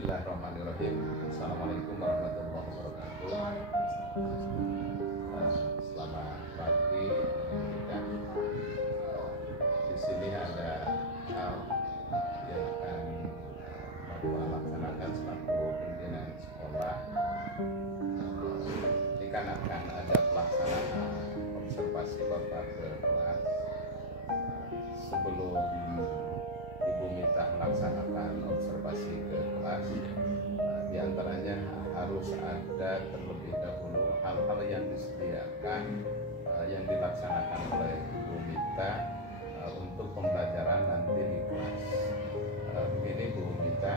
Bismillahirrahmanirrahim. Assalamualaikum warahmatullahi wabarakatuh. Selamat pagi. Dan di sini ada hal yang akan Bapak laksanakan selaku pimpinan sekolah. Ini kan akan ada pelaksanaan observasi Bapak ke kelas. Sebelum Ibu minta melaksanakan observasi ke kelas, diantaranya harus ada terlebih dahulu hal-hal yang disediakan yang dilaksanakan oleh Ibu Mita untuk pembelajaran nanti di kelas. Ini Bu Mita,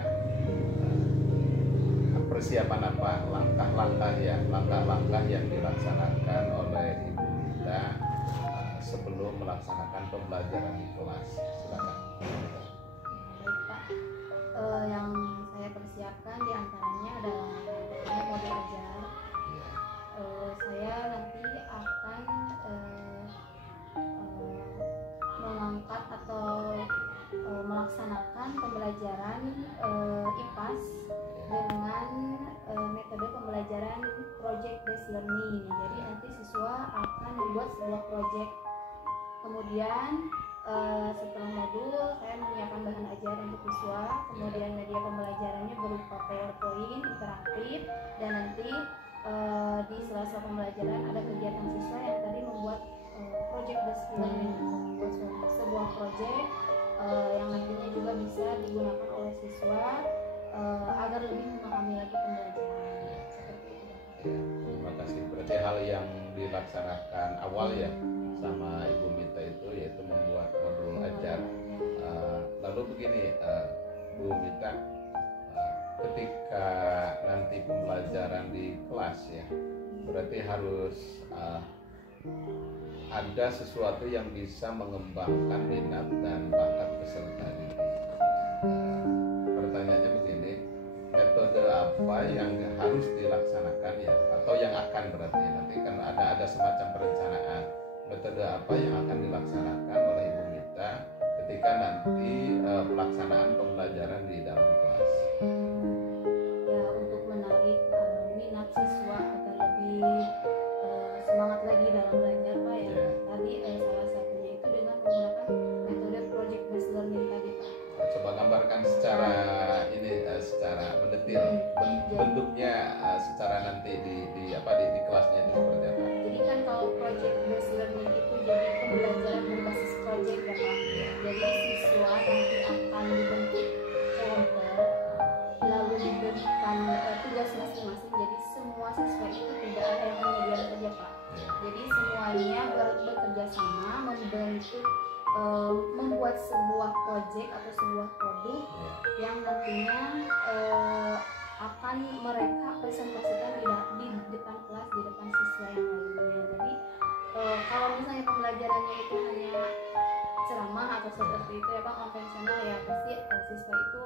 persiapan apa, langkah-langkah yang dilaksanakan oleh Ibu Mita sebelum melaksanakan pembelajaran di kelas. Silakan. Yang saya persiapkan diantaranya adalah mau belajar. Saya nanti akan mengangkat atau melaksanakan pembelajaran IPAS dengan metode pembelajaran project based learning. Jadi nanti siswa akan membuat sebuah project. Kemudian setelah modul saya menyiapkan bahan ajar untuk siswa, kemudian media pembelajarannya berupa PowerPoint interaktif, dan nanti di sela-sela pembelajaran ada kegiatan siswa yang tadi membuat project based learning, membuat sebuah project yang nantinya juga bisa digunakan oleh siswa agar lebih memahami lagi pembelajaran. Seperti itu. Terima kasih. Berarti hal yang dilaksanakan awal ya sama Ibu Mita itu yaitu membuat modul ajar. Lalu begini, Bu Mita, ketika nanti pembelajaran di kelas ya, berarti harus ada sesuatu yang bisa mengembangkan minat dan bakat peserta didik. Pertanyaannya begini, metode apa yang harus dilaksanakan ya, atau yang akan, berarti nanti kan ada semacam perencanaan, metode apa yang akan dilaksanakan oleh Ibu Mita ketika nanti pelaksanaan pembelajaran di dalam kelas? Ya, untuk menarik minat siswa agar lebih semangat lagi dalam belajar, Pak ya. Yeah. Tadi salah satunya itu dengan menggunakan metode project based learning tadi, Pak. Coba gambarkan secara ini, secara mendetil bentuknya, secara nanti di kelasnya itu seperti apa? Jadi kan kalau project based learning itu jadi pembelajaran berbasis project ya, Pak. Jadi siswa nanti akan dibentuk kelompok, lalu diberikan tugas masing-masing. Jadi semua siswa itu tidak ada yang hanya diam saja, Pak. Jadi semuanya bekerja sama membuat sebuah project atau sebuah produk yang nantinya akan mereka presentasikan di depan kelas, di depan siswa yang lainnya. Jadi kalau misalnya pembelajarannya itu hanya ceramah atau seperti itu ya Pak, konvensional, ya pasti siswa itu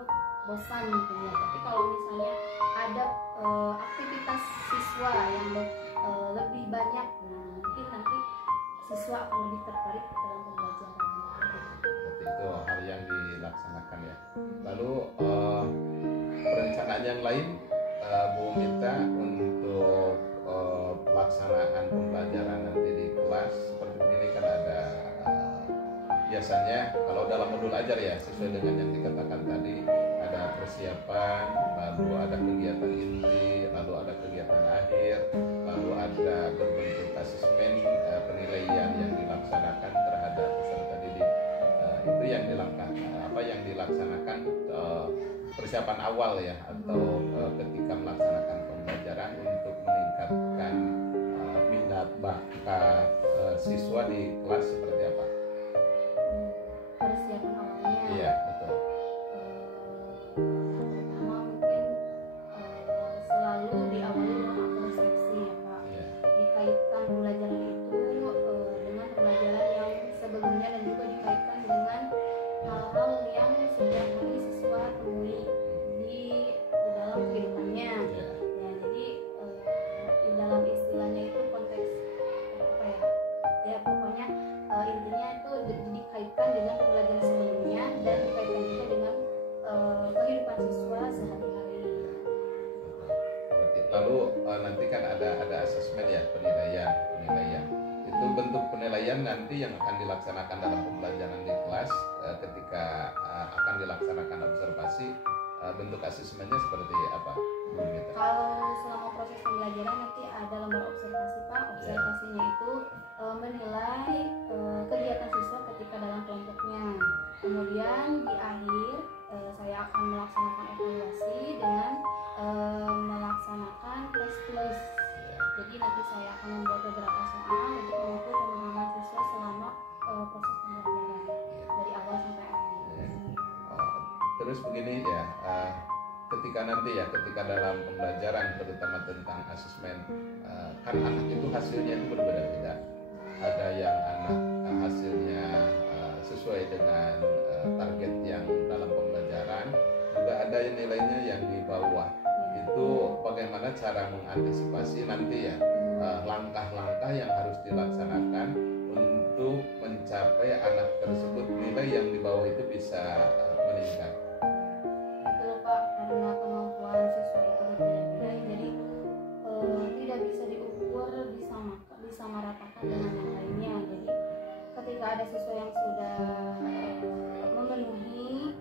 bosan gitu ya. Tapi kalau misalnya ada aktivitas siswa yang lebih banyak, mungkin nanti siswa akan lebih tertarik dalam pembelajaran. Seperti itu hal yang dilaksanakan ya. Lalu perencanaan yang lain, Bu Mita, untuk pelaksanaan pembelajaran nanti di kelas seperti ini kan ada biasanya kalau dalam modul ajar ya, sesuai dengan yang dikatakan tadi, ada persiapan, lalu ada kegiatan inti, lalu ada kegiatan akhir, lalu ada berbentuk asesmen penilaian yang dilaksanakan terhadap peserta didik. Itu yang dilaksanakan persiapan awal ya, atau ketika melaksanakan pembelajaran untuk meningkatkan minat bakat siswa di kelas seperti apa? Persiapan awalnya. Iya, betul. Pertama mungkin selalu diawali dengan apresiasi ya Pak. Iya. Dikaitkan pembelajaran itu dengan pembelajaran yang sebelumnya, dan juga dikaitkan dengan hal-hal yang setiap hari siswa temui di dalam kehidupannya. Iya. Ya, jadi di dalam istilahnya itu konteks apa ya? Ya pokoknya intinya itu dikaitkan dengan pembelajaran sebelumnya dan dikaitkan lalu nanti kan ada asesmen ya, penilaian. Itu bentuk penilaian nanti yang akan dilaksanakan dalam pembelajaran di kelas ketika akan dilaksanakan observasi. Bentuk asesmennya seperti apa, Bu Mita? Kalau selama proses pembelajaran nanti ada lembar observasi Pak. Observasinya itu menilai kegiatan siswa ketika dalam kelompoknya. Kemudian di akhir saya akan melaksanakan evaluasi dengan melaksanakan tes tulis. Jadi nanti saya akan membuat beberapa soal untuk mengukur pemahaman siswa selama proses pembelajaran dari awal sampai akhir. Terus begini ya, ketika dalam pembelajaran terutama tentang asesmen, kan anak itu hasilnya itu berbeda-beda. Ada yang anak hasilnya sesuai dengan target yang dalam pembelajaran, juga ada yang nilainya yang di bawah. Itu bagaimana cara mengantisipasi nanti ya, langkah-langkah yang harus dilaksanakan untuk mencapai anak tersebut nilai yang di bawah itu bisa meningkat. Karena kemampuan siswa itu berbeda-beda, jadi tidak bisa diukur disamaratakan dengan yang lainnya. Jadi ketika ada siswa yang sudah memenuhi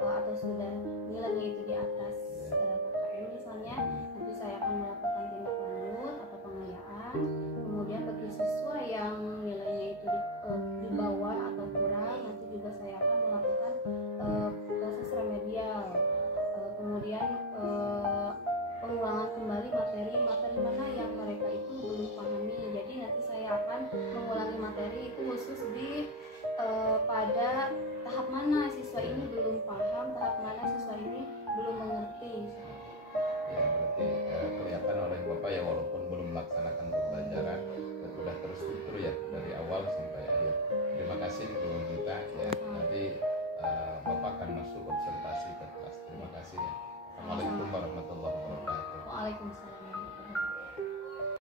atau sudah nilainya itu di atas KKM misalnya, nanti saya akan melakukan tindak lanjut atau pengayaan. Kemudian bagi siswa yang nilainya itu di bawah atau kurang, nanti juga saya akan melakukan proses remedial. Kemudian pengulangan kembali materi mana yang mereka itu belum pahami. Jadi nanti saya akan mengulangi materi itu khusus di pada tahap mana siswa ini belum paham, tahap mana siswa ini belum mengerti. Ya, berarti kelihatan oleh Bapak ya, walaupun belum melaksanakan pembelajaran sudah terstruktur ya dari awal sampai akhir. Terima kasih Bu Mita ya. Nanti Bapak akan masuk observasi ke kelas. Terima kasih ya. Assalamualaikum warahmatullahi wabarakatuh. Waalaikumsalam.